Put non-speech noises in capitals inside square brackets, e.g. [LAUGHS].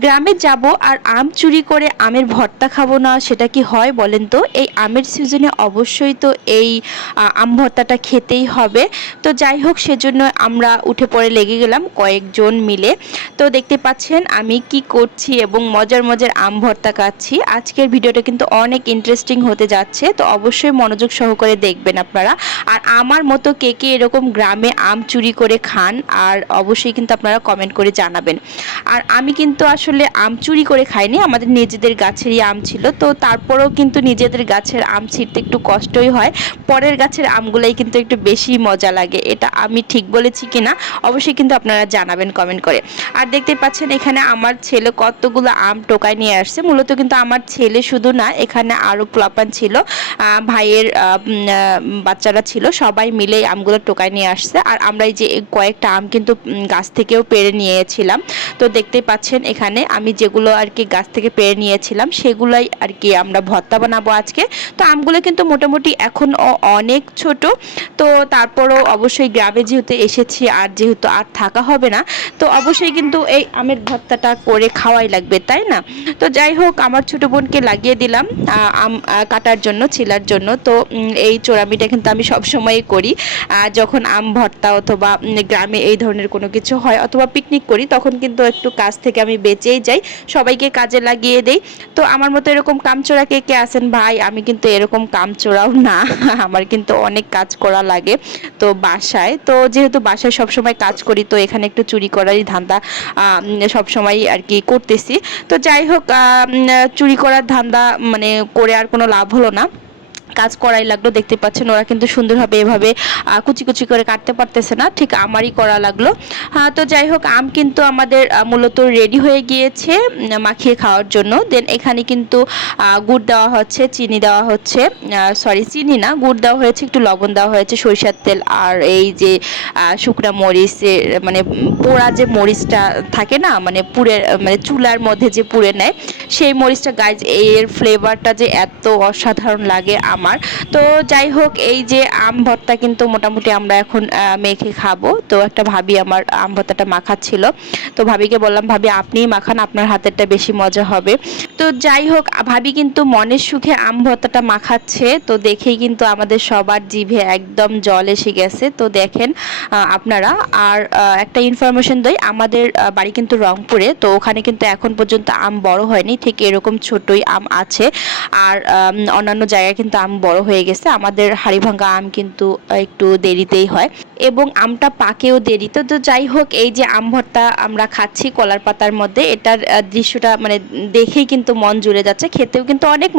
গ্রামে যাব আর আম চুরি করে আমের ভর্তা খাব না, সেটা কি হয় বলেন তো? এই আমের সিজনে অবশ্যই তো এই আম ভর্তাটা খেতেই হবে। তো যাই হোক, সেজন্য আমরা উঠে পড়ে লেগে গেলাম কয়েকজন মিলে। তো দেখতে পাচ্ছেন আমি কি করছি এবং মজার মজার আম ভর্তা খাচ্ছি। আজকের ভিডিওটা কিন্তু অনেক ইন্টারেস্টিং হতে যাচ্ছে, তো অবশ্যই মনোযোগ সহকারে দেখবেন আপনারা। আর আমার মতো কে কে এরকম গ্রামে আম চুরি করে খান, আর অবশ্যই কিন্তু আপনারা কমেন্ট করে জানাবেন। আর আমি কিন্তু আসলে আম চুরি করে খাইনি, আমাদের নিজেদের গাছেরই আম ছিল। তো তারপরেও কিন্তু নিজেদের গাছের আম ছিঁড়তে একটু কষ্টই হয়। পরের গাছের আমগুলাই কিন্তু একটু বেশি মজা লাগে। এটা আমি ঠিক বলেছি কিনা, অবশ্যই কিন্তু আপনারা জানাবেন কমেন্ট করে। আর দেখতে পাচ্ছেন এখানে আমার ছেলে কতগুলো আম টোকায় নিয়ে আসছে। মূলত কিন্তু আমার ছেলে শুধু না, এখানে আরও প্লাপান ছিল। ভাইয়ের বাচ্চারা ছিল। সবাই মিলে আমগুলো টোকায় নিয়ে আসছে। আর আমরা এই যে কয়েকটা আম কিন্তু গাছ থেকেও পেরে নিয়েছিলাম। তো দেখতে পাচ্ছেন এখানে আমি যেগুলো আর কি গাছ থেকে পেরে নিয়েছিলাম, সেগুলোই আর কি আমরা ভর্তা বানাবো আজকে। তো আমগুলো কিন্তু মোটামুটি এখন অনেক ছোট। তো তারপরও অবশ্যই গ্রামে যেহেতু এসেছি আর যেহেতু আর থাকা হবে না, তো অবশ্যই কিন্তু এই আমের ভর্তাটা করে খাওয়াই লাগবে, তাই না? তো যাই হোক, আমার ছোট বোনকে লাগিয়ে দিলাম আম কাটার জন্য, ছিলার জন্য। তো এই চোরামিটা কিন্তু আমি সবসময়ই করি। যখন আম ভর্তা অথবা গ্রামে এই ধরনের কোনো কিছু হয় অথবা পিকনিক করি, তখন কিন্তু একটু কাজ থেকে আমি বেঁচেই যাই সবাইকে কাজে লাগিয়ে দেই। তো আমার মতো এরকম কামচোরা কে কে আছেন? ভাই, আমি কিন্তু এরকম কামচোরাও না। [LAUGHS] আমার কিন্তু অনেক কাজ করা লাগে তো বাসায়। তো যেহেতু বাসায় সবসময় কাজ করি, তো এখানে একটু চুরি করারই ধান্দা সবসময় আর কি করতেছি। তো যাই হোক চুরি করার ধান্দা মানে করে আর কোনো লাভ হলো না। কাজ করাই লাগল দেখতে পাচ্ছেন ওরা কিন্তু সুন্দরভাবে এভাবে কুচি কুচি করে কাটতে পারতেছে না ঠিক আমারই করা লাগল। আহ, তো যাই হোক আম কিন্তু আমাদের মূলত রেডি হয়ে গিয়েছে মাখিয়ে খাওয়ার জন্য। দেন এখানে কিন্তু গুড় দেওয়া হচ্ছে চিনি দেওয়া হচ্ছে সরি চিনি না গুড় দেওয়া হয়েছে একটু লবণ দেওয়া হয়েছে সরিষার তেল আর এই যে শুকনা মরিচের মানে পোড়া যে মরিচটা থাকে না মানে পুড়ে মানে চুলার মধ্যে যে পুড়ে নেয় সেই মরিচটা গাইজ এর ফ্লেভারটা যে এত অসাধারণ লাগে আমার। তো যাই হোক, এই যে আম ভর্তা কিন্তু মোটামুটি আমরা এখন মেখে খাব। তো একটা ভাবি আমার আম ভর্তাটা মাখাচ্ছিল। তো ভাবিকে বললাম, ভাবি, আপনিই মাখান, আপনার হাতেরটা বেশি মজা হবে। তো যাই হোক, ভাবি কিন্তু মনের সুখে আম ভর্তাটা মাখাচ্ছে। তো দেখেই কিন্তু আমাদের সবার জিভে একদম জল এসে গেছে। তো দেখেন আপনারা। আর একটা ইনফরমেশন দিই, আমাদের বাড়ি কিন্তু রংপুরে। তো ওখানে কিন্তু এখন পর্যন্ত আম বড় হয়নি। ঠিক এরকম ছোটই আম আছে। আর অন্যান্য জায়গায় কিন্তু আম বড় হয়ে গেছে। আমাদের হাড়িভাঙ্গা আম কিন্তু একটু দেরিতেই হয়। এবং আমটা পাকেও দেরি। তো যাই হোক, এই যে আম ভর্তা আমরা খাচ্ছি কলার পাতার মধ্যে, এটার দৃশ্যটা মানে দেখেই কিন্তু মন জুড়ে যাচ্ছে। খেতেও কিন্তু অনেক